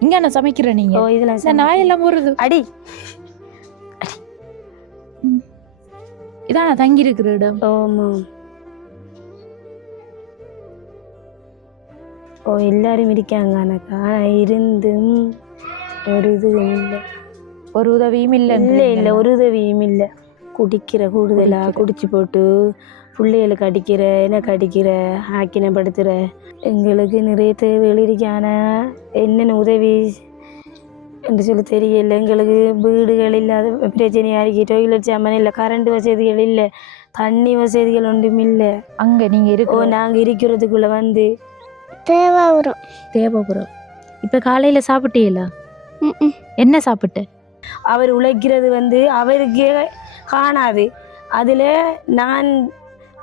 இங்க என்ன சமைக்கிற நீங்க. ஓ இதெல்லாம் இந்த நாயெல்லாம் போடுறது அடி. இதான் நான் தங்கி இருக்கிற இடம். ஓமா ஓ எல்லாரும் இருக்காங்க. எனக்கு ஆனா இருந்தும் ஒரு இது இல்லை. ஒரு உதவியும் இல்ல இல்ல இல்ல. ஒரு உதவியும் இல்ல. குடிக்கிற கூடுதலா குடிக்கிற. குடிச்சு போட்டு பிள்ளைகளுக்கு அடிக்கிற எனக்கு அடிக்கிற ஆக்கினப்படுத்துற எங்களுக்கு நிறைய தேவைகள் இருக்கு. ஆனா என்னென்ன உதவி என்று சொல்லி தெரியல. எங்களுக்கு வீடுகள் இல்லாத பிரச்சனையா இருக்கு. டொய்லெட் சாமான் இல்லை கரண்ட் வசதிகள் இல்லை தண்ணி வசதிகள் ஒன்றும் இல்லை. அங்க நீங்க ஓ இருக்க நாங்க இருக்கிறதுக்குள்ள வந்து தேவாபுரம். தேவபுரம். இப்ப காலையில சாப்பிட்டீங்களா? என்ன சாப்பிட்ட? அவர் உழைக்கிறது வந்து அவருக்கே காணாது. அதில் நான்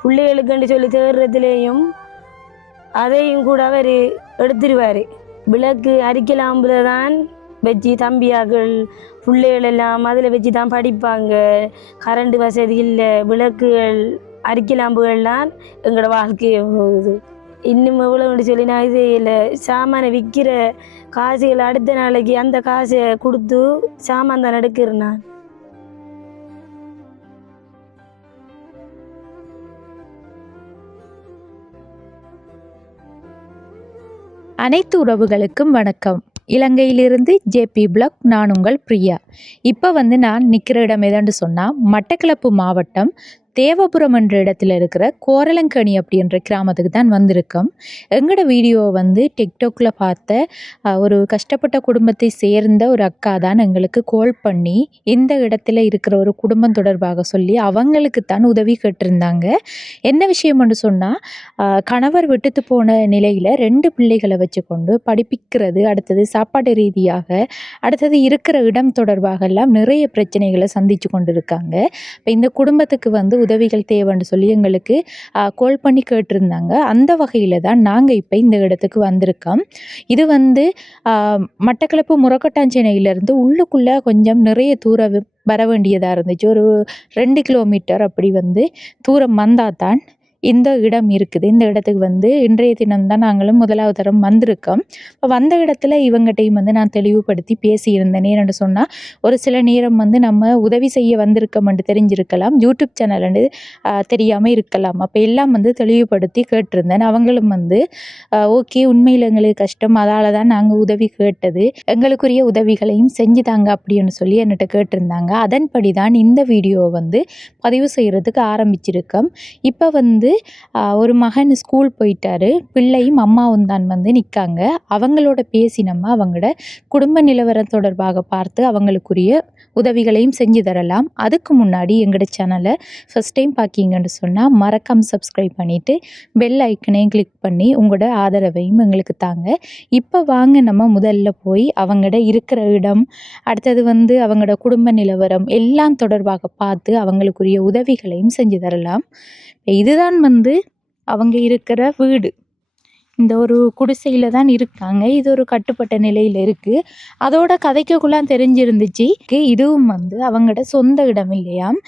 பிள்ளைகளுக்குன்னு சொல்லி தேடுறதுலேயும் அதையும் கூட அவர் எடுத்துருவார். விளக்கு அரிக்கலாம்புல தான் வச்சு தம்பியாக்கள் பிள்ளைகள் எல்லாம் அதில் வச்சு தான் படிப்பாங்க. கரண்ட் வசதி இல்லை விளக்குகள் அரிக்கலாம்புகள்லாம் எங்களோட வாழ்க்கையை போகுது. இன்னும் எவ்வளோன்னு சொல்லி நான் இது இல்லை சாமானை விற்கிற காசுகள் அடுத்த நாளைக்கு அந்த காசை கொடுத்து சாமான் தான் எடுக்கிறேன் நான். அனைத்து உறவுகளுக்கும் வணக்கம். இலங்கையிலிருந்து ஜேபி பிளாக் நான் உங்கள் பிரியா. இப்போ வந்து நான் நிற்கிற இடம் எதான்னு சொன்னால் மட்டக்களப்பு மாவட்டம் தேவபுரம் என்ற இடத்துல இருக்கிற கோரலங்கனி அப்படின்ற கிராமத்துக்கு தான் வந்திருக்கோம். எங்களோட வீடியோவை வந்து டிக்டாக்ல பார்த்த ஒரு கஷ்டப்பட்ட குடும்பத்தை சேர்ந்த ஒரு அக்கா தான் எங்களுக்கு கோல் பண்ணி இந்த இடத்துல இருக்கிற ஒரு குடும்பம் தொடர்பாக சொல்லி அவங்களுக்கு தான் உதவி கேட்டிருந்தாங்க. என்ன விஷயம்னு சொன்னால் கணவர் விட்டுட்டு போன நிலையில் ரெண்டு பிள்ளைகளை வச்சுக்கொண்டு படிப்பிக்கிறது அடுத்தது சாப்பாடு ரீதியாக அடுத்தது இருக்கிற இடம் தொடர்பாக எல்லாம் நிறைய பிரச்சனைகளை சந்திச்சு கொண்டு இருக்காங்க இப்போ இந்த குடும்பத்துக்கு வந்து உதவிகள் தேவைன்னு சொல்லி எங்களுக்கு கோல் பண்ணி கேட்டிருந்தாங்க. அந்த வகையில் தான் நாங்கள் இப்போ இந்த இடத்துக்கு வந்திருக்கோம். இது வந்து மட்டக்களப்பு முரக்கட்டாஞ்சேனையிலேருந்து உள்ளுக்குள்ளே கொஞ்சம் நிறைய தூரம் வர வேண்டியதாக இருந்துச்சு. ஒரு ரெண்டு கிலோமீட்டர் அப்படி வந்து தூரம் வந்தால் தான் இந்த இடம் இருக்குது. இந்த இடத்துக்கு வந்து இன்றைய தினம் தான் நாங்களும் முதலாவது தரம் வந்திருக்கோம். இப்போ வந்த இடத்துல இவங்ககிட்டையும் வந்து நான் தெளிவுபடுத்தி பேசியிருந்தேன் ஏன்னு சொன்னால் ஒரு சில நேரம் வந்து நம்ம உதவி செய்ய வந்திருக்கோம்னு தெரிஞ்சிருக்கலாம். யூடியூப் சேனல்னு தெரியாமல் இருக்கலாம். அப்போ எல்லாம் வந்து தெளிவுபடுத்தி கேட்டிருந்தேன். அவங்களும் வந்து ஓகே உண்மையில் எங்களுக்கு கஷ்டம். அதால் தான் நாங்கள் உதவி கேட்டது. எங்களுக்குரிய உதவிகளையும் செஞ்சு தாங்க அப்படின்னு சொல்லி என்கிட்ட கேட்டிருந்தாங்க. அதன்படி தான் இந்த வீடியோவை வந்து பதிவு செய்கிறதுக்கு ஆரம்பிச்சிருக்கோம். இப்போ வந்து ஒரு மகன் ஸ்கூல் போயிட்டாரு. பிள்ளையும் அம்மாவும் தான் வந்து நிற்காங்க அவங்களோட பேசி நம்ம அவங்களோட குடும்ப நிலவரம் தொடர்பாக பார்த்து அவங்களுக்குரிய உதவிகளையும் செஞ்சு தரலாம். அதுக்கு முன்னாடி எங்களோட சேனலை ஃபஸ்ட் டைம் பார்க்கிங்கன்னு சொன்னால் மறக்காம சப்ஸ்கிரைப் பண்ணிவிட்டு பெல் ஐக்கனையும் கிளிக் பண்ணி உங்களோட ஆதரவையும் எங்களுக்கு தாங்க. இப்போ வாங்க நம்ம முதல்ல போய் அவங்களோட இருக்கிற இடம் அடுத்தது வந்து அவங்களோட குடும்ப நிலவரம் எல்லாம் தொடர்பாக பார்த்து அவங்களுக்குரிய உதவிகளையும் செஞ்சு தரலாம். இதுதான் வந்து அவங்க இருக்கிற வீடு. இந்த ஒரு குடிசையில் தான் இருக்காங்க. இது ஒரு கட்டுப்பட்ட நிலையில் இருக்குது அதோட கதைக்கக்குள்ளாம் தெரிஞ்சிருந்துச்சு. இதுவும் வந்து அவங்களோட சொந்த இடம் இல்லையாம்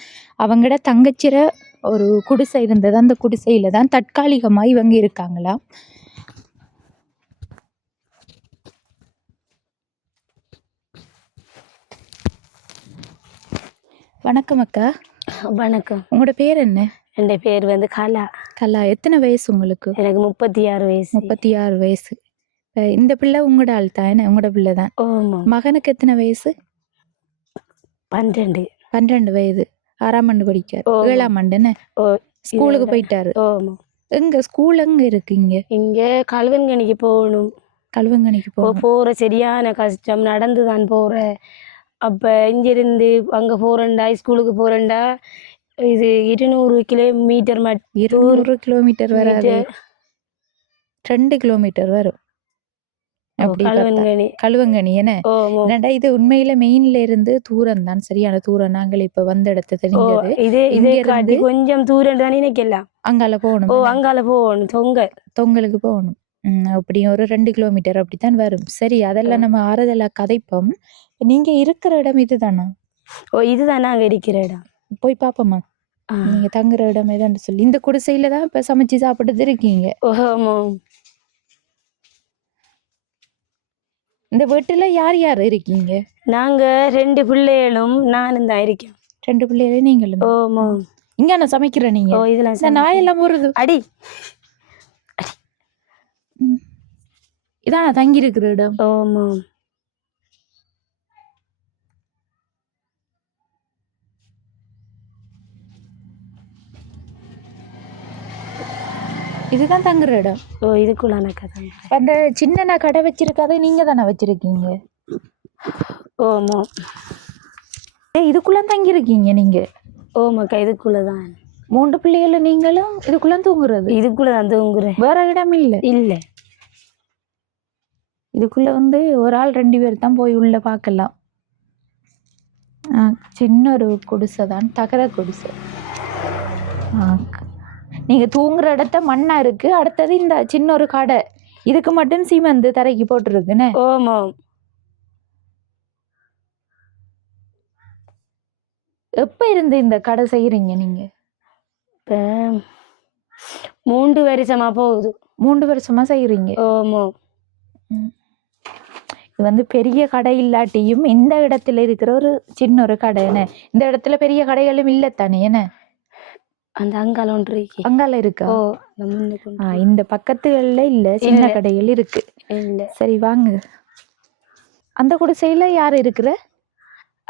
அவங்களோட தங்கச்சிற ஒரு குடிசை இருந்தது. அந்த குடிசையில் தான் தற்காலிகமாக இவங்க இருக்காங்களாம் வணக்கம் அக்கா. வணக்கம். உங்களோட பேர் என்ன? என் பேர் வந்து கலா. கலா. எத்தனை வயசு உங்களுக்கு? எனக்கு முப்பத்தி ஆறு வயசு. முப்பத்தி ஆறு வயசு இந்த பிள்ளை உங்களோட ஆள் தான் என்ன? உங்களோட பிள்ளை தான். மகனுக்கு எத்தனை வயசு? பன்னெண்டு பன்னிரெண்டு வயது. ஆறாம் ஆண்டு படிக்கார். ஏழாம் ஆண்டு என்ன? ஓ ஸ்கூலுக்கு போயிட்டாரு. எங்க ஸ்கூல் எங்க இருக்கு இங்க? இங்க கல்வன்கணிக்கு போகணும். கழுவங்கணிக்கு போ போற சரியான கஷ்டம். நடந்து தான் போறேன் அப்ப இங்கிருந்து அங்க போறேன்டா ஸ்கூலுக்கு போறேன்டா. இது இருநூறு கிலோமீட்டர் மட்டும் இருநூறு கிலோமீட்டர் வராது. ரெண்டு கிலோமீட்டர் வரும். அப்படி கழுவங்கணி என்ன? என்னடா இது உண்மையில மெயின்ல இருந்து தூரம் தான். சரியான தூரம் நாங்கள் இப்ப வந்த இடத்த ஓ தெரிஞ்சது. இது இதை கொஞ்சம் தூரம் தான் நினைக்கலாம். அங்கால போகணும் ஓ? அங்கால போகணும் தொங்க தொங்கலுக்கு போகணும். அப்படி ஒரு ரெண்டு கிலோமீட்டர் அப்படித்தான் வரும். சரி அதெல்லாம் நம்ம ஆறுதலா கதைப்போம். நீங்க இருக்கிற இடம் இதுதானா? ஓ இதுதான் நாங்க இருக்கிற இடம். போய் பாப்போமா ஆ. நீங்க தங்குற இடம் ஏதான்னு சொல்லி. இந்த குடிசையில தான் இப்ப சமைச்சு சாப்பிட்டு இருக்கீங்க. இந்த வீட்டில் யார் யார் இருக்கீங்க? நாங்கள் ரெண்டு பிள்ளைகளும் நானும் தான் இருக்கேன். ரெண்டு பிள்ளைகளே நீங்களும் ஓ தான். மோ இங்க நான் சமைக்கிறேன் நீங்க? ஓ இதெல்லாம் சமைக்க- நாயெல்லாம் போடுறது அடி. இதான் நான் தங்கி இருக்கிற இடம்? ஓ இதுதான் தங்குற இடம். ஓ இதுக்குள்ளான கதை அந்த சின்ன நான் கடை வச்சிருக்காது நீங்க தானே வச்சிருக்கீங்க? ஓ மோ ஏ இதுக்குள்ள தங்கி இருக்கீங்க நீங்க? ஓ மக்கா இதுக்குள்ள தான் மூன்று பிள்ளைகள நீங்களும் இதுக்குள்ள தூங்குறது? இதுக்குள்ள தான் தூங்குறேன். வேற இடம் இல்ல? இல்லை. இதுக்குள்ள வந்து ஒரு ஆள் ரெண்டு பேர் தான் போய் உள்ள பார்க்கலாம். சின்ன ஒரு குடிசை தான் தகர குடிசை. ஆ, க- நீங்க தூங்குற இடத்த மண்ணா இருக்கு. அடுத்தது இந்த சின்ன ஒரு கடை. இதுக்கு மட்டும் சீமெந்து தரைக்கு போட்டுருக்குன்னு. ஓ மோ எப்ப இருந்து இந்த கடை செய்யறீங்க நீங்க? இப்போ மூன்று வருஷமா போகுது. மூன்று வருஷமா செய்யறீங்க ஓ மோ. இது வந்து பெரிய கடை இல்லாட்டியும் இந்த இடத்துல இருக்கிற ஒரு சின்ன ஒரு கடை என்ன இந்த இடத்துல பெரிய கடைகளும் இல்லத்தானே என்ன? அந்த அங்கால ஒன்று இருக்கு. அங்கால இருக்கா? ஓ இந்த பக்கத்துகள்ல இல்ல சின்ன. கடைகள் இருக்கு. இல்லை. சரி வாங்க. அந்த குடிசையில யார் இருக்கிற?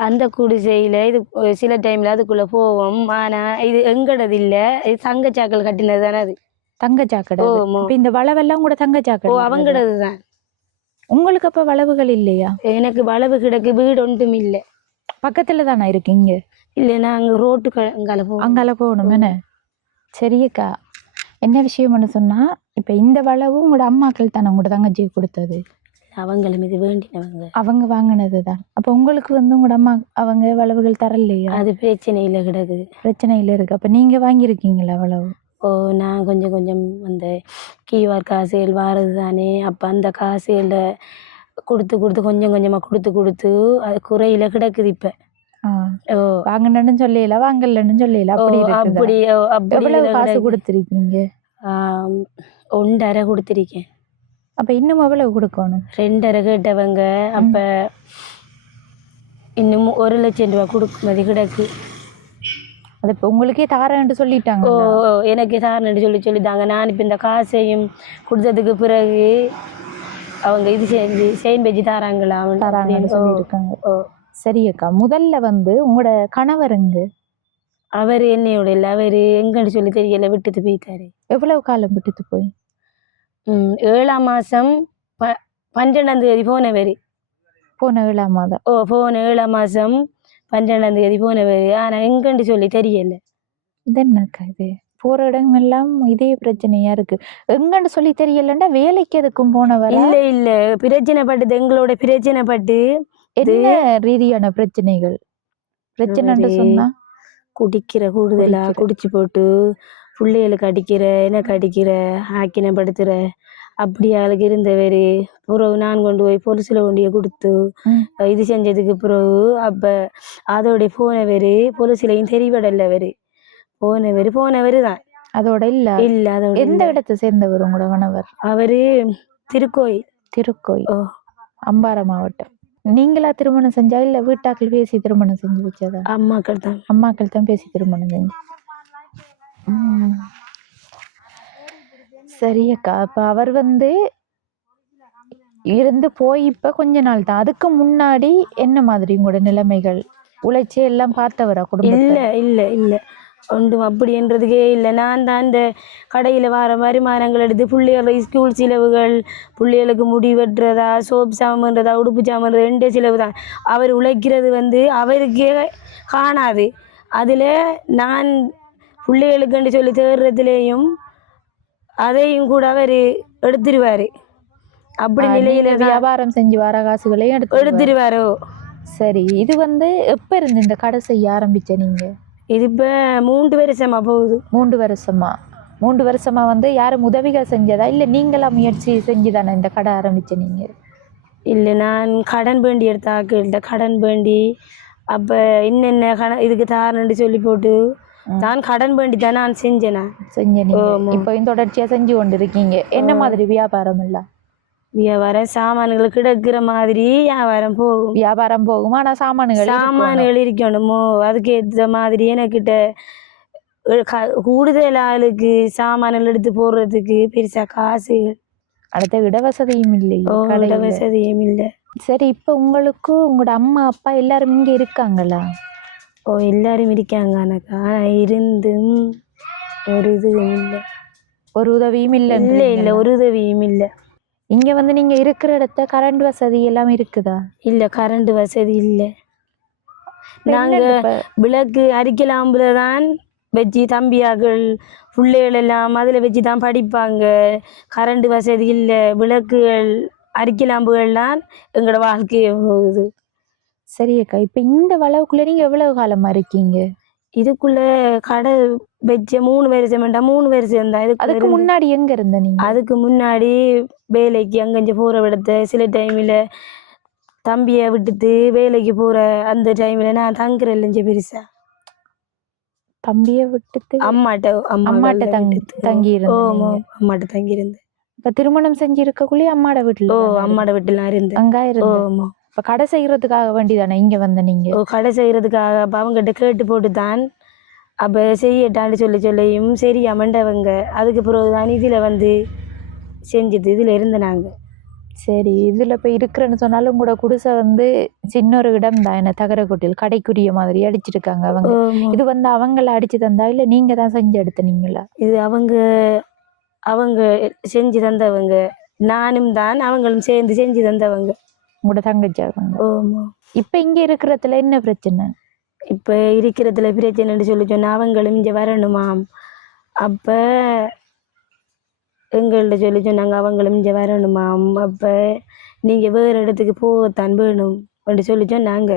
அந்த குடிசையில் இது சில டைமில் அதுக்குள்ளே போவோம். ஆனால் இது எங்கடது இல்லை. இது தங்கச்சாக்கள் கட்டினது தானே அது. தங்க சாக்கடை ஓ இந்த வளவெல்லாம் கூட தங்க ஓ சாக்கடை அவங்கடது தான். உங்களுக்கு அப்ப வளவுகள் இல்லையா? எனக்கு வளவு கிடக்கு வீடு ஒன்றும் இல்லை. பக்கத்துல தானே இருக்கீங்க இல்லை நாங்கள் ரோட்டுக்கு அங்கால போவோம் அங்கால போகணும் என்ன? சரியக்கா என்ன விஷயம்னு சொன்னா இப்ப இந்த வளவு உங்களோட அம்மாக்கள் தானே உங்களோட தங்கச்சி கொடுத்தது? அவங்களும் இது வேண்டினவங்க. அவங்க வாங்கினது தான். அப்ப உங்களுக்கு வந்து உங்களோட அம்மா அவங்க வளவுகள் தரலையா? அது பிரச்சனை இல்லை கிடக்கு. பிரச்சனையில இருக்கு. அப்ப நீங்க வாங்கியிருக்கீங்களா வளவு? ஓ நான் கொஞ்சம் கொஞ்சம் அந்த கீவார் காசுகள் வாரது தானே. அப்போ அந்த காசுகளை கொடுத்து கொடுத்து கொஞ்சம் கொஞ்சமாக கொடுத்து கொடுத்து அது குறையில கிடக்குது இப்போ. வாங்கினேன்னு சொல்லல வாங்கலன்னு சொல்லல அப்படி? அப்படி எவ்வளவு காசு. கொடுத்துருக்கீங்க? ஒன்றரை கொடுத்துருக்கேன். அப்ப இன்னும் எவ்வளவு கொடுக்கணும்? ரெண்டரை கேட்டவங்க அப்போ இன்னும் ஒரு லட்சம் ரூபா கொடுக்குமதி கிடக்கு. அது இப்ப உங்களுக்கே தாரேன்ட்டு சொல்லிட்டாங்க ஓ எனக்கு சார்னு சொல்லி சொல்லித்தாங்க நான் இப்போ இந்த காசையும் கொடுத்ததுக்கு பிறகு அவங்க இது செஞ்சு செயின் வச்சு தாராங்களா தராங்கன்னு சொல்லியிருக்காங்க. ஓ. சரி அக்கா முதல்ல வந்து உங்களோட கணவருங்க அவர் என்னையோட இல்லை. அவர் எங்கன்னு சொல்லி தெரியல. விட்டுட்டு போயிட்டாரு. எவ்வளவு காலம் விட்டுட்டு போய்? ம், ஏழாம் மாதம் ப பன்னெண்டாம் தேதி போனவர். போன ஏழாம் மாதம். ஓ போன ஏழாம் மாதம் பன்னெண்டாம் தேதி போனவர். ஆனால் எங்கன்னு சொல்லி தெரியல. இது என்னக்கா இது? போற இடம் எல்லாம் இதே பிரச்சனையா இருக்கு. எங்கன்னு சொல்லி தெரியலன்னா வேலைக்கு எதுக்கும் போனவரா? இல்லை இல்லை. பிரச்சனைப்பட்டது எங்களோட பிரச்சனைப்பட்டு என்ன ரீதியான பிரச்சனைகள்? பிரச்சனைன்னு அவரு சொன்னா? குடிக்கிற கூடுதலா குடிக்கிற. குடிச்சு போட்டு பிள்ளைகளுக்கு அடிக்கிற எனக்கு அடிக்கிற ஆக்கினப்படுத்துகிற அப்படி ஆளுக்கு இருந்தவர். பிறகு நான் கொண்டு போய் பொலிசில் கொண்டு போய் கொடுத்து. இது செஞ்சதுக்கு பிறகு அப்போ அதோடைய போனவர் பொலிசிலையும் தெரிவிடல அவர் போனவர் போனவர் தான். அதோட இல்ல. இல்லை அதோட எந்த இடத்தை சேர்ந்தவர் உங்களோட கணவர்? அவர் திருக்கோயில். திருக்கோயில். ஓ. அம்பாறை மாவட்டம். நீங்களா திருமணம் செஞ்சா இல்ல வீட்டாக்கள் பேசி திருமணம் செஞ்சு வச்சதா? அம்மாக்கள் தான் அம்மாக்கள் தான் பேசி திருமணம் செஞ்சு. சரி அக்கா அப்ப அவர் வந்து இருந்து போய் இப்ப கொஞ்ச நாள் தான். அதுக்கு முன்னாடி என்ன மாதிரி உங்களோட நிலைமைகள்? உழைச்சி எல்லாம் பார்த்தவரா குடும்பத்தை இல்லை இல்லை இல்லை. ஒன்றும் அப்படின்றதுக்கே இல்லை. நான் தான் இந்த கடையில் வர வருமானங்கள் எடுத்து பிள்ளைகள ஸ்கூல் செலவுகள் பிள்ளைகளுக்கு முடி வெட்டுறதா சோப் சாமான்றதா உடுப்பு சாமான் ரெண்டே செலவு தான். அவர் உழைக்கிறது வந்து அவருக்கே காணாது. அதில் நான் பிள்ளைகளுக்குன்னு சொல்லி தேடுறதுலேயும் அதையும் கூட அவர் எடுத்துருவார். அப்படி நிலையில வியாபாரம் செஞ்சு வர காசுகளையும் எடுத்து எடுத்துருவாரோ? சரி இது வந்து எப்ப இருந்து இந்த கடை செய்ய ஆரம்பிச்ச நீங்க? இது இப்போ மூன்று வருஷமா போகுது. மூன்று வருஷமா. மூன்று வருஷமா வந்து யாரும் உதவிகள் செஞ்சதா? இல்ல நீங்களா முயற்சி செஞ்சுதானே இந்த கடை ஆரம்பிச்ச நீங்க? இல்லை நான் கடன் வேண்டி எடுத்த கடன் வேண்டி அப்போ என்னென்ன கடன் இதுக்கு தாரணுன்னு சொல்லி போட்டு. நான் கடன் வேண்டி தான் நான் செஞ்சேன். செஞ்ச ஆமா. இப்போ தொடர்ச்சியா செஞ்சு கொண்டு இருக்கீங்க என்ன. மாதிரி வியாபாரம் இல்ல வியாபாரம் சாமான்கள் கிடக்குற மாதிரி வியாபாரம் போகும். வியாபாரம் போகும். ஆனா சாமான்கள். சாமான்கள் இருக்கணுமோ? அதுக்கு ஏற்ற மாதிரி எனக்கிட்ட கூடுதல் ஆளுக்கு சாமான்கள் எடுத்து போடுறதுக்கு பெருசா காசு அடுத்த இடவசதியும் இல்லை ஓ, கடையில. வசதியும் இல்லை. சரி இப்ப உங்களுக்கு உங்களோட அம்மா அப்பா எல்லாரும் இங்க இருக்காங்களா? ஓ எல்லாரும் இருக்காங்க. எனக்கு ஆனா இருந்தும் ஒரு இதுவும் இல்லை. ஒரு உதவியும் இல்ல இல்லை இல்லை ஒரு உதவியும் இல்லை. இங்க வந்து நீங்க இருக்கிற இடத்த கரண்ட் வசதி எல்லாம் இருக்குதா? இல்லை கரண்ட் வசதி இல்லை. நாங்க என்னது இப்ப? விளக்கு அரிக்கலாம்புல தான் வச்சு தம்பியாக்கள் பிள்ளைகள் எல்லாம் அதில் வச்சு தான் படிப்பாங்க. கரண்ட் வசதி இல்லை விளக்குகள் அரிக்கலாம்புகள்லாம் எங்களோட வாழ்க்கையே போகுது. சரி அக்கா இப்ப இந்த வளவுக்குள்ள நீங்க எவ்வளவு காலமா இருக்கீங்க? இதுக்குள்ள கடை வச்ச மூணு வருஷம் வேண்டாம் மூணு தான் இதுக்குள்ள அதுக்கு இருந்து- முன்னாடி எங்க இருந்த நீங்க? அதுக்கு முன்னாடி வேலைக்கு அங்கஞ்ச போகிற விடத்த சில டைமில் தம்பியை விட்டுட்டு வேலைக்கு போகிற அந்த டைமில் நான் தங்குறேன் இல்லைஞ்ச பெருசா. தம்பிய விட்டுட்டு அம்மாட்ட அம்மாட்ட தங்கி தங்கி ஓ இருந்தீங்க அம்மாட்ட தங்கியிருந்தேன். இப்ப திருமணம் செஞ்சு இருக்கக்குள்ளே அம்மாட வீட்டுல ஓ இருந்த? அம்மாட வீட்டுலாம் இருந்தேன். அங்கா ஓ இருந்த ஆமா இப்ப கடை செய்யறதுக்காக வேண்டிதானே இங்க வந்த நீங்க? ஓ கடை செய்கிறதுக்காக அப்போ அவங்ககிட்ட கேட்டு போட்டு தான் அப்போ செய்யட்டான்னு சொல்லி சொல்லியும் சரி அமண்டவங்க அதுக்கு பிறகு தான் இதில் வந்து செஞ்சுது இதில் இருந்த நாங்கள் சரி இதுல இப்ப இருக்கிறேன்னு சொன்னாலும் உங்களோட குடிசை வந்து சின்ன ஒரு இடம் தான் என்ன தகரக்கொட்டில் கடைக்குரிய மாதிரி அடிச்சிருக்காங்க அவங்க. இது வந்து அவங்கள அடிச்சு தந்தா இல்ல நீங்க தான் செஞ்சு எடுத்தனீங்களா? இது அவங்க அவங்க செஞ்சு தந்தவங்க. நானும் தான் அவங்களும் சேர்ந்து செஞ்சு தந்தவங்க. உங்களோட தங்கச்சி அவங்க. ஓமா இப்ப இங்க இருக்கிறதுல என்ன பிரச்சனை? இப்போ இருக்கிறதுல பிரச்சனைன்னு சொல்லி சொன்னா அவங்களும் இங்கே வரணுமாம். அப்போ எங்கள்கிட்ட சொல்லி சொன்னாங்க அவங்களும் இங்கே வரணுமாம். அப்போ நீங்கள் வேறு இடத்துக்கு போகத்தான் வேணும் அப்படி சொல்லி சொன்னாங்க.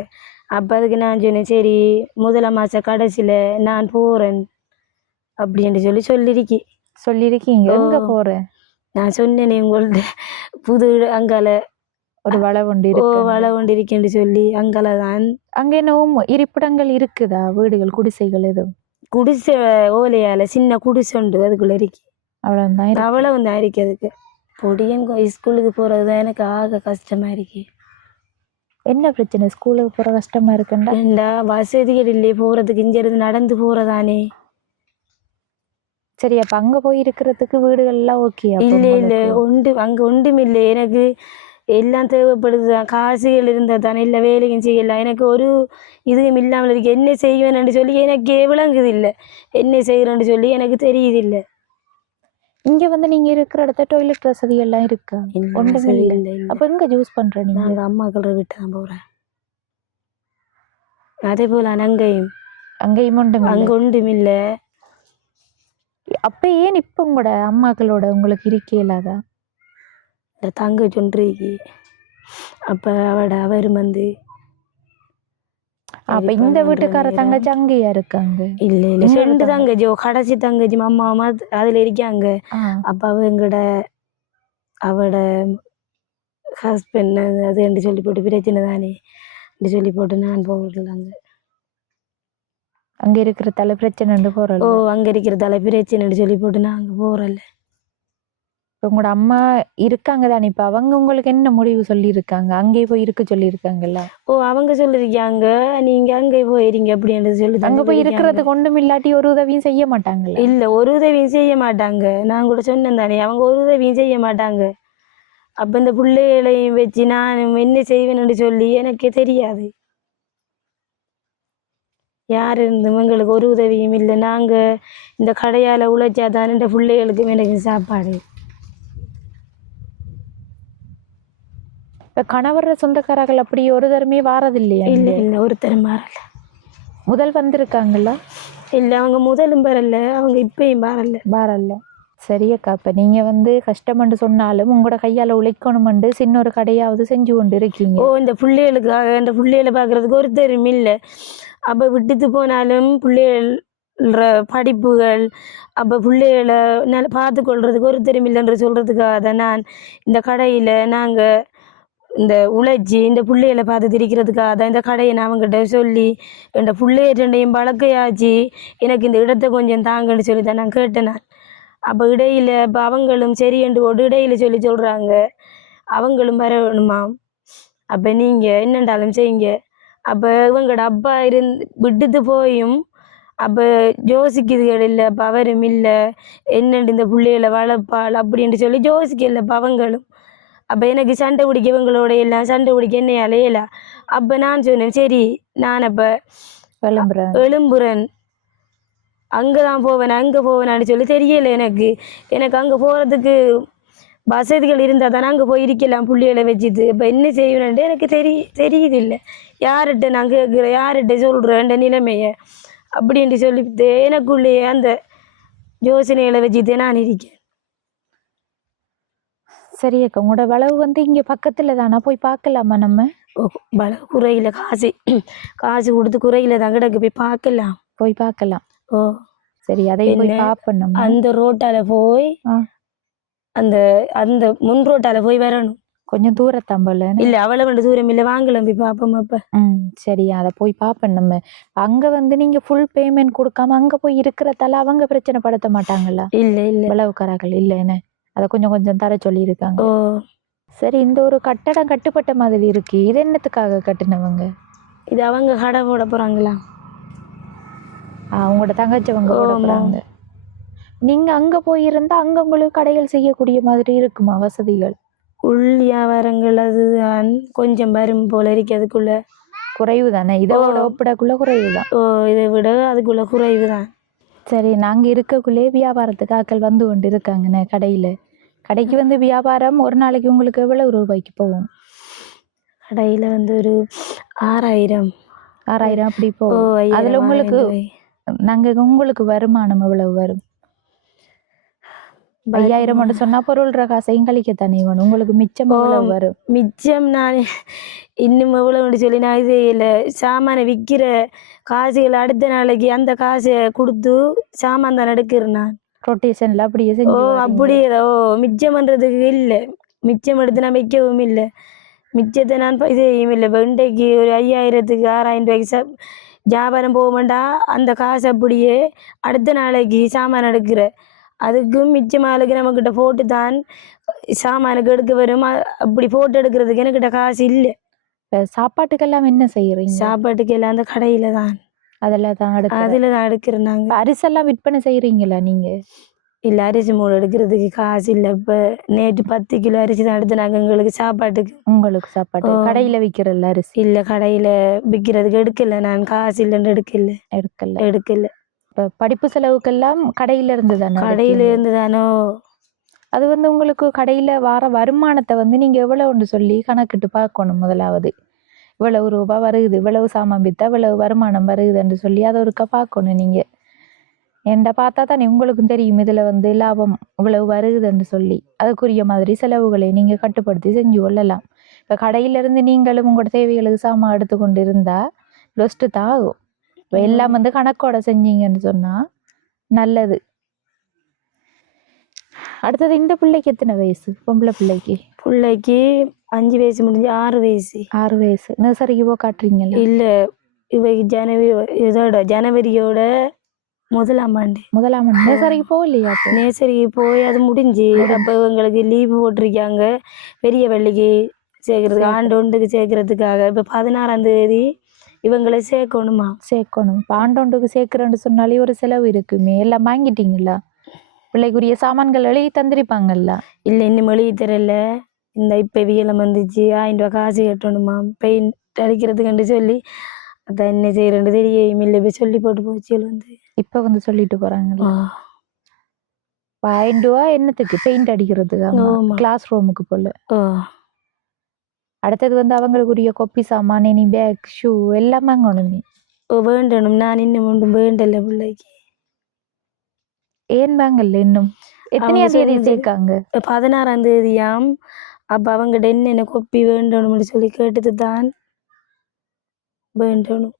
அப்போ அதுக்கு நான் சொன்னேன் சரி முதல மாத கடைசியில் நான் போகிறேன் அப்படின்னு சொல்லி சொல்லியிருக்கி சொல்லிருக்கீங்க. எங்க. போற? நான் சொன்னேனே உங்கள்ட்ட. புது அங்கால ஒரு வள ஒன்று ஓ இருக்கு வள கொண்டு இருக்கேன்னு சொல்லி அங்கால தான். அங்க என்னவும் இருப்பிடங்கள் இருக்குதா? வீடுகள் குடிசைகள் எதுவும்? குடிசை ஓலையால சின்ன குடிசை உண்டு அதுக்குள்ள இருக்கு. அவ்வளவுதான் இருக்கு. அவ்வளவு தான் இருக்கு அதுக்கு. பொடியன் ஸ்கூலுக்கு போகிறது தான் எனக்கு ஆக கஷ்டமா இருக்கு. என்ன பிரச்சனை? ஸ்கூலுக்கு போற கஷ்டமா இருக்குண்டா? ஏண்டா வசதிகள் இல்லையே போகிறதுக்கு இங்கேருந்து நடந்து போகிறதானே சரி அப்ப அங்க போய் இருக்கிறதுக்கு வீடுகள் எல்லாம் ஓகே இல்லை இல்லை ஒன்று அங்கே ஒன்றும் இல்லை எனக்கு எல்லாம் தேவைப்படுது தான் காசுகள் இருந்தால் தானே இல்லை வேலையும் செய்யலாம் எனக்கு ஒரு இதுவும் இல்லாமல் இருக்கு என்ன செய்வேன்னு சொல்லி எனக்கு விளங்குது இல்லை என்ன செய்கிறேன்னு சொல்லி எனக்கு தெரியுது இல்லை இங்க வந்து நீங்க இருக்கிற இடத்த டாய்லெட் வசதி எல்லாம் இருக்கா ஒன்றுமே இல்லை. அப்ப எங்க யூஸ் பண்ற நீங்க நாங்கள் அம்மாக்கள விட்டு தான் போகிறேன் அதே போல் அங்கேயும் அங்கேயும் ஒன்றும். அங்கே ஒன்றும் இல்லை அப்ப ஏன் இப்ப உங்களோட அம்மாக்களோட உங்களுக்கு இருக்கே இந்த தங்க சொல்றீங்க அப்போ அவட அவர் வந்து அப்ப இந்த வீட்டுக்கார. தங்கச்சி அங்கேயா இருக்காங்க? இல்லை இல்லை ரெண்டு தங்க- தங்கச்சி ஓ, கடைசி தங்கச்சி அம்மா அம்மா அதில் இருக்காங்க. அப்போ அவ எங்கட அவட ஹஸ்பண்ட் அது என்று சொல்லி போட்டு பிரச்சனை தானே? என்று சொல்லி போட்டு நான் போகலாங்க அங்க இருக்கிற தலை பிரச்சனை ஓ போறல அங்கே இருக்கிறதால பிரச்சனைன்னு சொல்லி போட்டு நாங்கள் போகிறல்ல இப்ப உங்களோட அம்மா இருக்காங்க தானே இப்ப? அவங்க உங்களுக்கு என்ன முடிவு சொல்லி இருக்காங்க அங்கே போய் இருக்க சொல்லி இருக்காங்கல்ல ஓ அவங்க சொல்லிருக்காங்க நீங்க அங்கே போயிருங்க அப்படின்னு சொல்லி அங்க போய் இருக்கிறதுக்கு ஒன்றும் இல்லாட்டி ஒரு உதவியும் செய்ய மாட்டாங்கல்ல? இல்ல ஒரு உதவியும் செய்ய மாட்டாங்க. நான் கூட சொன்னேன் தானே அவங்க ஒரு உதவியும் செய்ய மாட்டாங்க. அப்ப இந்த பிள்ளைகளையும் வச்சு நான் என்ன செய்வேன்னு சொல்லி எனக்கு தெரியாது. யார் இருந்தும் எங்களுக்கு ஒரு உதவியும் இல்லை. நாங்க இந்த கடையால உழைச்சாதான் இந்த பிள்ளைகளுக்கு எனக்கு சாப்பாடு. இப்ப கணவர சொந்தக்காரர்கள் அப்படி ஒரு தரமே வாரதில்லையா இல்லை? இல்லை ஒருத்தரும் வரல முதல் வந்திருக்காங்களா? இல்லை அவங்க முதலும் வரல. அவங்க இப்பயும் வரல. வாரல்ல சரியக்கா இப்ப நீங்க வந்து கஷ்டம்னு சொன்னாலும் உங்களோட கையால உழைக்கணுமெண்டு சின்ன ஒரு கடையாவது செஞ்சு கொண்டு இருக்கீங்க ஓ இந்த பிள்ளைகளுக்காக இந்த பிள்ளைகளை பார்க்கறதுக்கு ஒருத்தரும் இல்லை. அப்போ விட்டுட்டு போனாலும் பிள்ளைகள் படிப்புகள் அப்போ பிள்ளைகளை நல்ல பார்த்து கொள்றதுக்கு ஒருத்தரும் இல்லைன்ற சொல்கிறதுக்காக தான் நான் இந்த கடையில் நாங்கள் இந்த உழைச்சி இந்த பிள்ளைகளை பார்த்து திரிக்கிறதுக்காக தான் இந்த கடையை நான் அவங்ககிட்ட சொல்லி இந்த பிள்ளைய ரெண்டையும் பழக்கையாச்சு. எனக்கு இந்த இடத்த கொஞ்சம் தாங்கன்னு சொல்லி தான் நான் கேட்டேன் நான். அப்போ இடையில இப்போ அவங்களும் சரி என்று ஒரு இடையில சொல்லி சொல்கிறாங்க அவங்களும் வரணுமாம் அப்போ நீங்கள் என்னண்டாலும் செய்யுங்க. அப்போ இவங்களோட அப்பா இருந் விட்டுட்டு போயும். அப்போ யோசிக்குதுகள் இல்லை பவரும் அவரும் இல்லை. என்னென்று இந்த பிள்ளைகளை வளர்ப்பாள் அப்படின்ட்டு சொல்லி யோசிக்கல பவங்களும் அப்போ எனக்கு சண்டை பிடிக்க இவங்களோட எல்லாம் சண்டை பிடிக்க என்ன அலையல. அப்போ நான் சொன்னேன் சரி நான் அப்போ விளம்புறேன் எழும்புறன் அங்கே தான் போவேன் அங்கே போவேனான்னு சொல்லி தெரியல எனக்கு. எனக்கு அங்கே போகிறதுக்கு வசதிகள் இருந்தால் தானே அங்கே போய் இருக்கலாம் புள்ளிகளை வச்சுட்டு. இப்போ என்ன செய்வேன்ட்டு எனக்கு தெரிய தெரியுது இல்லை யார்கிட்ட நான் கேட்குறேன் யார்கிட்ட சொல்கிறேன் நிலைமையை. அப்படின்ட்டு சொல்லிட்டு எனக்குள்ளேயே அந்த யோசனைகளை வச்சுட்டு நான் இருக்கேன். சரி அக்கா உங்களோட வளவு வந்து இங்க பக்கத்துல தானா? போய் பார்க்கலாமா நம்ம? பல குறையில் காசு காசு கொடுத்து குறையில் தான் கிடக்கு போய் பார்க்கலாம். போய் பார்க்கலாம். ஓ சரி அதையும் போய்? பார்ப்போம் அந்த ரோட்டால போய். அந்த அந்த முன் ரோட்டால போய் வரணும். கொஞ்சம் தூரத்தான் போல இல்ல அவ்வளவு தூரம் இல்ல. வாங்கலாம் போய் பாப்போம் அப்ப. ம் சரி அதை போய் பார்ப்போம் நம்ம. அங்க வந்து நீங்க ஃபுல் பேமெண்ட் கொடுக்காம அங்க போய் இருக்கிறதால அவங்க பிரச்சனை படுத்த மாட்டாங்களா? இல்ல இல்ல. விளவுக்காரர்கள் இல்லை என்ன? அதை கொஞ்சம் கொஞ்சம் தர சொல்லியிருக்காங்க. சரி இந்த ஒரு கட்டடம் கட்டுப்பட்ட மாதிரி இருக்கு. இது என்னத்துக்காக கட்டினவங்க? இது அவங்க கடை போட போறாங்களா? அவங்களோட தங்கச்சவங்க போட. போறாங்க. நீங்க அங்க போயிருந்தா அங்க உங்களுக்கு கடைகள் செய்யக்கூடிய மாதிரி இருக்குமா வசதிகள்? உள் வியாபாரங்கள் அதுதான் கொஞ்சம் வரும் போல இருக்கு அதுக்குள்ள. குறைவு தானே இதோட ஓ. ஒப்பிடக்குள்ள குறைவு தான் ஓ இதை விட அதுக்குள்ள குறைவு தான் சரி நாங்க இருக்கக்குள்ளே வியாபாரத்துக்கு ஆட்கள் வந்து கொண்டு இருக்காங்கண்ணே கடையில. கடைக்கு வந்து வியாபாரம் ஒரு நாளைக்கு உங்களுக்கு எவ்வளவு ரூபாய்க்கு போகும்? கடையில வந்து ஒரு ஆறாயிரம். ஆறாயிரம் அப்படி போகும். அதுல உங்களுக்கு நாங்க உங்களுக்கு வருமானம் எவ்வளவு வரும். ஐயாயிரம் மட்டும் சொன்னா பொருள் காசையும் கழிக்கத்தானே வேணும் உங்களுக்கு மிச்சம் எவ்வளவு. வரும்? மிச்சம் நான் இன்னும் எவ்வளோன்னு சொல்லி நான் இது இல்லை. சாமானை விற்கிற காசுகள் அடுத்த நாளைக்கு அந்த காசை கொடுத்து சாமான் தான் எடுக்கிறேன் நான். ரொட்டேஷன்ல அப்படியே ஓ செஞ்சு வாரீங்க. அப்படியே. ஓ மிச்சம் பண்ணுறதுக்கு இல்லை. மிச்சம் எடுத்து நான் வைக்கவும் இல்லை. மிச்சத்தை நான் ப- இது செய்யவும் இல்லை. இப்போ இன்றைக்கு ஒரு ஐயாயிரத்துக்கு ஆறாயிரம் ரூபாய்க்கு வியாபாரம் போக மாட்டா அந்த காசு அப்படியே அடுத்த நாளைக்கு சாமான் எடுக்கிற. அதுக்கும் மிச்சமாளுக்கு நம்மக்கிட்ட போட்டு தான் சாமானுக்கு எடுக்க வரும். அப்படி போட்டு எடுக்கிறதுக்கு என்கிட்ட காசு இல்லை. சாப்பாட்டுக்கெல்லாம் என்ன செய்யறீங்க? சாப்பாட்டுக்கு எல்லாம் அந்த கடையில் தான். அதெல்லாம் தான் அடுத்து அதில் தான் எடுக்கிறோம் நாங்கள் அரிசெல்லாம் விற்பனை செய்யறீங்களா நீங்க? இல்லை அரிசி மூணு எடுக்கிறதுக்கு காசு இல்லை. இப்போ நேற்று பத்து கிலோ அரிசி தான் எடுத்து நாங்கள் எங்களுக்கு சாப்பாட்டுக்கு. உங்களுக்கு சாப்பாடு. கடையில விக்கிறல்ல அரிசி? இல்லை கடையில் விற்கிறதுக்கு எடுக்கல. நான் காசு இல்லைன்னு எடுக்கல. எடுக்கல. எடுக்கல. இப்ப படிப்பு செலவுக்கெல்லாம் கடையில இருந்து தானே கடையில? இருந்து தானோ? அது வந்து உங்களுக்கு கடையில வார வருமானத்தை வந்து நீங்க எவ்வளவுன்னு சொல்லி கணக்கிட்டு பார்க்கணும் முதலாவது. இவ்வளவு ரூபாய் வருகுது இவ்வளவு சாமான் வித்தா இவ்வளவு வருமானம் வருகுதுன்னு சொல்லி அதை ஒருக்கா பார்க்கணும் நீங்க. ஏன்டா பார்த்தா தானே உங்களுக்கும் தெரியும் இதுல வந்து லாபம் இவ்வளவு வருகுதுன்னு சொல்லி. அதுக்குரிய மாதிரி செலவுகளை நீங்க கட்டுப்படுத்தி செஞ்சு கொள்ளலாம். இப்ப கடையில இருந்து நீங்களும் உங்களோட தேவைகளுக்கு சாமான் எடுத்துக்கொண்டு இருந்தா லொஸ்ட் தான் ஆகும். இப்ப எல்லாம் வந்து கணக்கோட செஞ்சீங்கன்னு சொன்னா நல்லது. அடுத்தது இந்த பிள்ளைக்கு எத்தனை வயசு? பொம்பளை பிள்ளைக்கு. பிள்ளைக்கு அஞ்சு வயசு முடிஞ்சு ஆறு வயசு. ஆறு வயசு. நர்சரிக்கு போ காட்டுறீங்களா இல்லை இவைக்கு ஜனவரி இதோட ஜனவரியோட முதலாம் ஆண்டு. முதலாம் நர்சரிக்கு போகலையா அப்போ? நேசரிக்கு போய் அது முடிஞ்சு. அப்போ இவங்களுக்கு லீவு போட்டிருக்காங்க. பெரிய பள்ளிக்கு சேர்க்கறதுக்கு ஆண்டு ஒன்றுக்கு சேர்க்கறதுக்காக. இப்போ பதினாறாம் தேதி இவங்களை சேர்க்கணுமா? சேர்க்கணும். பாண்டோண்டுக்கு சேர்க்கிறேன்னு சொன்னாலே ஒரு செலவு இருக்குமே. எல்லாம் வாங்கிட்டீங்களா பிள்ளைக்குரிய சாமான்கள் எழுதி தந்திருப்பாங்கல்ல? இல்லை இன்னும் எழுதி தரல. இந்த இப்போ வியலம் வந்துச்சு. ஆயிரம் ரூபா காசு கட்டணுமா? பெயிண்ட் அடிக்கிறதுக்குன்னு சொல்லி அதான் என்ன செய்யறேன்னு தெரியும் இல்லை. இப்போ சொல்லி போட்டு போச்சு வந்து. இப்ப வந்து சொல்லிட்டு போறாங்களா ஆயிரம் ரூபா என்னத்துக்கு? பெயிண்ட் அடிக்கிறதுக்கு. கிளாஸ் ரூமுக்கு போல. அடுத்தது வந்து அவங்களுக்குரிய கொப்பி சாமான் இனி பேக் ஷூ எல்லாம் வாங்கணும். ஓ வேண்டணும். நான் இன்னும் ஒன்றும் வேண்டல பிள்ளைக்கு. ஏன் வாங்கல இன்னும்? எத்தனையாம் தேதி சேர்க்காங்க? பதினாறாம் தேதியாம். அப்போ அவங்ககிட்ட என்னென்ன கொப்பி வேண்டணும்னு சொல்லி கேட்டது தான் வேண்டணும்.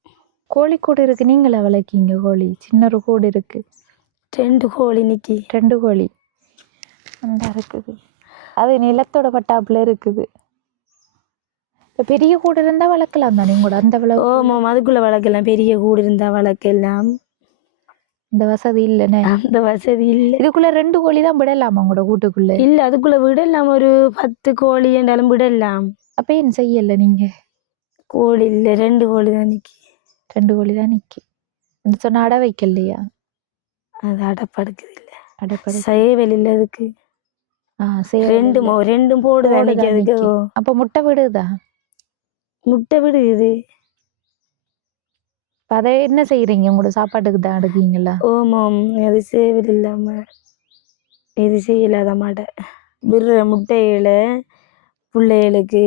கோழி கூடு இருக்கு. நீங்களா வளர்க்கீங்க கோழி? சின்ன ஒரு கூடு இருக்கு. ரெண்டு கோழி நிக்கி. ரெண்டு கோழி. அந்த இருக்குது. அது நிலத்தோட பட்டாப்புல இருக்குது. இப்ப பெரிய கூடு இருந்தா வளர்க்கலாம் தானே? கூட அந்த ஓ வளர்ப்பு மாமா அதுக்குள்ளே வளர்க்கலாம். பெரிய கூடு இருந்தால் வளர்க்கலாம். இந்த வசதி இல்லைன்னு அந்த வசதி இல்லை. இதுக்குள்ள ரெண்டு கோழி தான் விடலாமா உங்களோட வீட்டுக்குள்ள இல்லை அதுக்குள்ள விடலாம். ஒரு பத்து கோழி என்றாலும் விடலாம். அப்ப ஏன் செய்யல நீங்க? கோழி இல்லை ரெண்டு கோழி தான் நிற்கி ரெண்டு கோழி தான் நிக்கி. சொன்ன அடை வைக்கலையா? அது அடப்படுக்குது இல்லை. அடைப்படை சேவல் இல்லை அதுக்கு. ரெண்டும் ரெண்டும் போடுது போடுதா அன்னைக்கு அதுக்கு. நிக்கி. அப்ப முட்டை விடுதா? முட்டை விடுது அப்ப அதை என்ன செய்யறீங்க உங்களோட சாப்பாட்டுக்கு தான் எடுக்கீங்களா ஓமம் அது சேவல் இல்லாம இது செய்யலாத மாட்டை. விடுற முட்டைகளை பிள்ளைகளுக்கு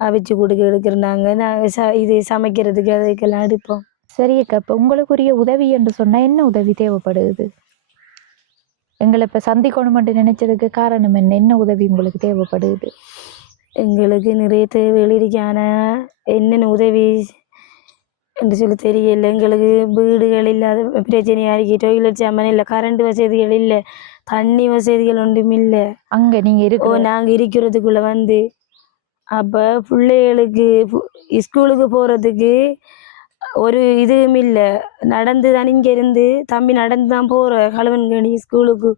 அவிச்சு கொடுக்க எடுக்கிறனாங்க. நாங்கள் ச இது சமைக்கிறதுக்கு அதுக்கெல்லாம் எடுப்போம் சரி அக்கா இப்ப உங்களுக்குரிய உதவி என்று சொன்னா என்ன உதவி தேவைப்படுது? எங்களை இப்ப சந்திக்கணுமென்று நினைச்சதுக்கு காரணம் என்ன? என்ன உதவி உங்களுக்கு தேவைப்படுது? எங்களுக்கு நிறைய தேவைகள் இருக்கு. ஆனால் என்னென்ன உதவி என்று சொல்லி தெரியல எங்களுக்கு வீடுகள் இல்லாத பிரச்சனையாக இருக்கு டொய்லெட் சாமான் இல்லை கரண்ட் வசதிகள் இல்லை தண்ணி வசதிகள் ஒன்றும் இல்லை. அங்க நீங்க ஓ இருக்க நாங்கள் இருக்கிறதுக்குள்ள வந்து அப்போ பிள்ளைகளுக்கு ஸ்கூலுக்கு போகிறதுக்கு ஒரு இதுவும் இல்லை. நடந்து தான் இங்கே இருந்து தம்பி நடந்து தான் போகிற கழுவன்கணி ஸ்கூலுக்கு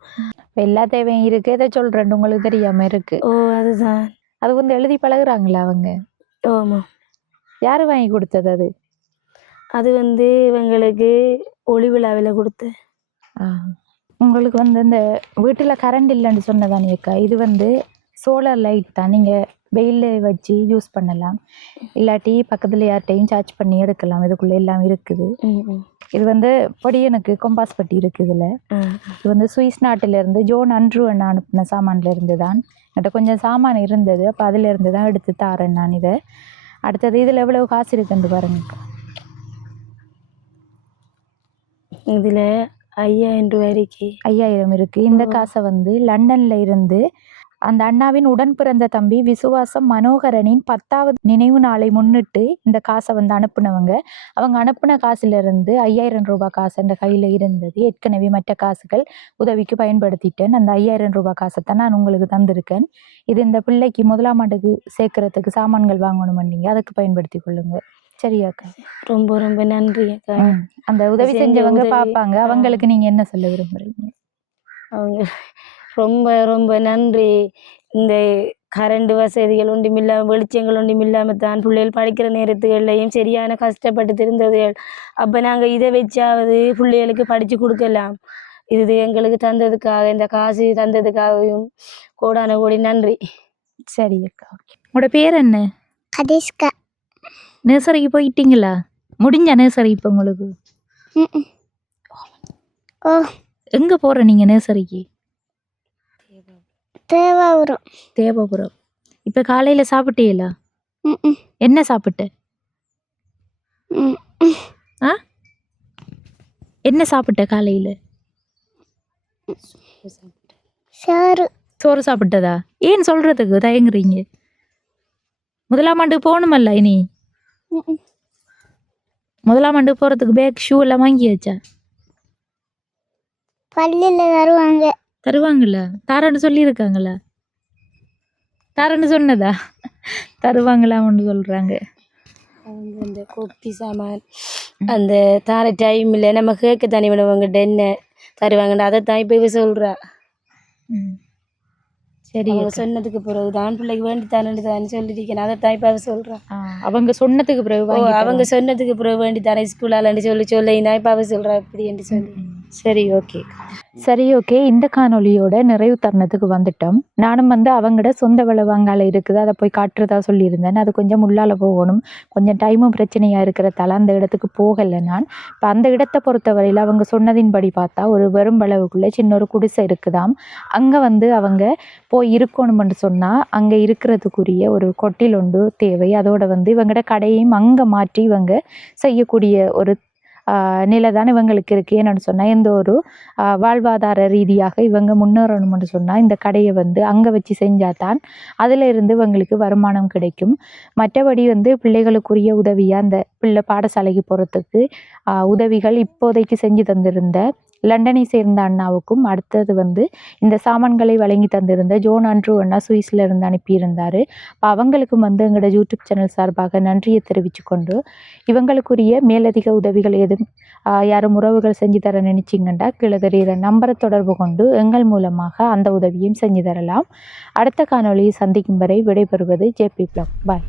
எல்லா தேவையும் இருக்கு. எதை சொல்றேன் உங்களுக்கு தெரியாம இருக்கு. ஓ அதுதான். அது வந்து எழுதி பழகுறாங்களா அவங்க? ஓமா யாரு வாங்கி கொடுத்தது அது? அது வந்து இவங்களுக்கு ஒளி விழாவில் கொடுத்து. உங்களுக்கு வந்து இந்த வீட்டுல கரண்ட் இல்லைன்னு சொன்னதானே அக்கா? இது வந்து சோலார் லைட் தான். நீங்க வெயில்ல வச்சு யூஸ் பண்ணலாம். இல்லாட்டி பக்கத்துல யார்கிட்டையும் சார்ஜ் பண்ணி எடுக்கலாம். இதுக்குள்ள எல்லாம் இருக்குது. இது வந்து பொடியனுக்கு கொம்பாஸ் பட்டி இருக்கு இதுல இது வந்து சுவிஸ் நாட்டில இருந்து ஜோன் அண்ணா அனுப்பின சாமான்ல இருந்து தான் என்கிட்ட கொஞ்சம் சாமான் இருந்தது. அப்போ அதுல இருந்து தான் எடுத்து தாரேன் நான் இதை. அடுத்தது இதில் எவ்வளவு காசு இருக்குன்னு பாருங்க இதில் ஐயாயிரம் ரூபாய் இருக்கு. ஐயாயிரம் இருக்கு. இந்த. காசை வந்து லண்டன்ல இருந்து அந்த அண்ணாவின் உடன் பிறந்த தம்பி விசுவாசம் மனோகரனின் பத்தாவது நினைவு நாளை முன்னிட்டு இந்த காசை வந்து அனுப்புனவங்க. அவங்க அனுப்புன காசுல இருந்து ஐயாயிரம் ரூபாய் காசு என்ற கையில இருந்தது. ஏற்கனவே மற்ற காசுகள் உதவிக்கு பயன்படுத்திட்டேன். அந்த ஐயாயிரம் ரூபாய் காசை தான் நான் உங்களுக்கு தந்திருக்கேன். இது இந்த பிள்ளைக்கு முதலாம் ஆண்டுக்கு சேர்க்கறதுக்கு சாமான்கள் வாங்கணும் நீங்க அதுக்கு பயன்படுத்தி கொள்ளுங்க சரியாக்கா. ரொம்ப ரொம்ப நன்றி அக்கா. அந்த உதவி செஞ்ச செஞ்சவங்க பார்ப்பாங்க. அவங்களுக்கு நீங்க என்ன சொல்ல விரும்புறீங்க? அவங்க ரொம்ப ரொம்ப நன்றி. இந்த கரண்ட் வசதிகள் ஒன்றும் இல்லாமல் வெளிச்சங்கள் ஒன்றும் இல்லாமல் தான் பிள்ளைகள் படிக்கிற நேரத்துகள்லையும் சரியான கஷ்டப்பட்டு திருந்ததுகள் அப்போ நாங்கள் இதை வச்சாவது பிள்ளைகளுக்கு படித்து கொடுக்கலாம். இது எங்களுக்கு தந்ததுக்காக இந்த காசு தந்ததுக்காகவும் கோடான கோடி நன்றி. சரி அக்கா. ஓகே. உங்களோட பேர் என்ன? கதிஷ்கா நர்சரிக்கு போயிட்டீங்களா? முடிஞ்ச நர்சரி இப்போ உங்களுக்கு. ஓ. எங்க போற நீங்க நர்சரிக்கு? தேவாபுரம். தேவபுரம். இப்ப காலையில சாப்பிட்டீங்களா. என்ன சாப்பிட்ட. ஆ? என்ன சாப்பிட்ட காலையில? சாறு. சோறு சாப்பிட்டதா? ஏன் சொல்றதுக்கு தயங்குறீங்க? முதலாம் ஆண்டு போகணுமல்ல இனி. முதலாம் ஆண்டு போறதுக்கு பேக் ஷூ எல்லாம் வாங்கியாச்சா பள்ளியில் தருவாங்க. தருவாங்கல்ல? தாரன்னு சொல்லியிருக்காங்களா தாரன்னு சொன்னதா? தருவாங்களான்னு சொல்றாங்க. அவங்க அந்த கொப்பி சாமான் அந்த தார டைமில் நம்ம கேட்க தனி விடுவாங்ககிட்ட என்ன தருவாங்கன்னு அதை தான் இப்போ சொல்கிறா ம். சரி அவங்க. சொன்னதுக்கு பிறகு தான் பிள்ளைக்கு வேண்டி தானே சொல்லியிருக்கேன் அதை தான் இப்போ அவ சொல்கிறா ஆ, அவங்க சொன்னதுக்கு பிறகு அவங்க சொன்னதுக்கு பிறகு வேண்டி தானே ஸ்கூலாலன்னு சொல்லி சொல்லி நான் இப்போ அவ சொல்கிறா இப்படி என்று சொல்லி. சரி ஓகே. சரி ஓகே. இந்த காணொலியோட நிறைவு தருணத்துக்கு வந்துட்டோம். நானும் வந்து அவங்கட சொந்த விளவாங்கால இருக்குது. அதை போய் காட்டுறதா சொல்லியிருந்தேன். அது கொஞ்சம் உள்ளால் போகணும். கொஞ்சம் டைமும் பிரச்சனையாக இருக்கிறதால அந்த இடத்துக்கு போகலை நான். இப்போ அந்த இடத்தை பொறுத்தவரையில் அவங்க சொன்னதின்படி பார்த்தா ஒரு வெறும் அளவுக்குள்ளே சின்ன ஒரு குடிசை இருக்குதாம். அங்கே வந்து அவங்க போய் இருக்கணும்னு சொன்னால் அங்கே இருக்கிறதுக்குரிய ஒரு கொட்டில் ஒன்று தேவை. அதோட வந்து இவங்கட கடையையும் அங்கே மாற்றி இவங்க செய்யக்கூடிய ஒரு நிலை தான் இவங்களுக்கு இருக்குது என்னென்னு சொன்னால் எந்த ஒரு வாழ்வாதார ரீதியாக இவங்க முன்னேறணும்னு சொன்னால் இந்த கடையை வந்து அங்கே வச்சு செஞ்சால் தான் அதில் இருந்து இவங்களுக்கு வருமானம் கிடைக்கும். மற்றபடி வந்து பிள்ளைகளுக்குரிய உதவியாக அந்த பிள்ளை பாடசாலைக்கு போகிறதுக்கு உதவிகள் இப்போதைக்கு செஞ்சு தந்திருந்த லண்டனை சேர்ந்த அண்ணாவுக்கும் அடுத்தது வந்து இந்த சாமான்களை வழங்கி தந்திருந்த ஜோன் அன்ட்ரூ அண்ணா சுவிஸில் இருந்து அனுப்பியிருந்தார். இப்போ அவங்களுக்கும் வந்து எங்களோட யூடியூப் சேனல் சார்பாக நன்றியை தெரிவித்து கொண்டு இவங்களுக்குரிய மேலதிக உதவிகள் எதுவும் யாரும் உறவுகள் செஞ்சு தர நினைச்சிங்கன்னா கீழே தெரிகிற நம்பரை தொடர்பு கொண்டு எங்கள் மூலமாக அந்த உதவியும் செஞ்சு தரலாம். அடுத்த காணொளியை சந்திக்கும் வரை விடைபெறுவது ஜேபி பிளாக். பாய்.